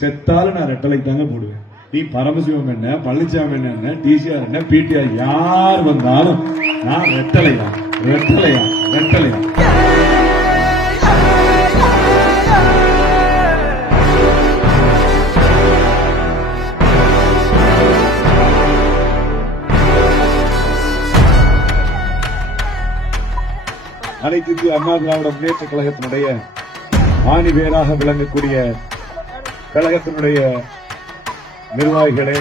செத்தாலும் நான் ரெட்டலைக்கு தாங்க போடுவேன். நீ பரமசிவம் என்ன, பழனிசாமி என்ன, டிசிஆர் என்ன, பிடிஆர் யார் வந்தாலும் நான் ரெட்டலையா ரெட்டலையா ரெட்டலையா. அனைத்து இந்திய அண்ணா திராவிட முன்னேற்ற கழகத்தினுடைய ஆணி வேராக விளங்கக்கூடிய கழகத்தினுடைய நிர்வாகிகளே,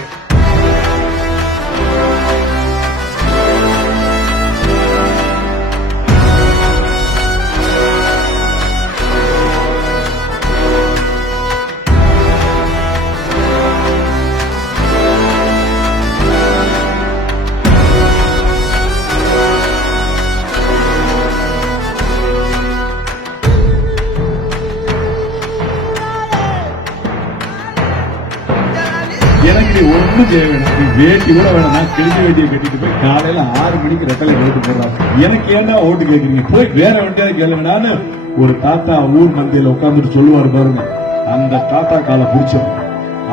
எனக்கு நீ ஒண்ணும் செய்ய வேணாம். நீ வேட்டி கூட வேணாம். நான் கிழிஞ்ச வேட்டியை கட்டிட்டு போய் காலையில 6 மணிக்கு ரெட்டலை ஓட்டு போடுறாங்க. எனக்கு ஏன்னா ஓட்டு கேட்கறீங்க? போய் வேற வண்டியாவது கேளுங்கன்னு ஒரு தாத்தா ஊர் மத்தியில உட்கார்ந்துட்டு சொல்லுவாரு பாருங்க. அந்த தாத்தா காலை பிடிச்சோம்.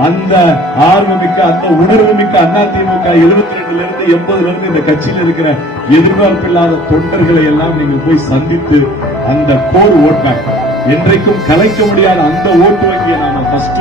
அந்த ஆர்வமிக்க, அந்த உணர்வு மிக்க அதிமுக 72ல இருந்து 80ல இருந்து இந்த கட்சியில் இருக்கிற எதிர்பார்ப்பு இல்லாத தொண்டர்களை எல்லாம் நீங்க போய் சந்தித்து அந்த கோர் ஓட் பேங்க் என்றைக்கும் கலைக்க முடியாத அந்த ஓட்டு வங்கியை நாம ஃபர்ஸ்ட்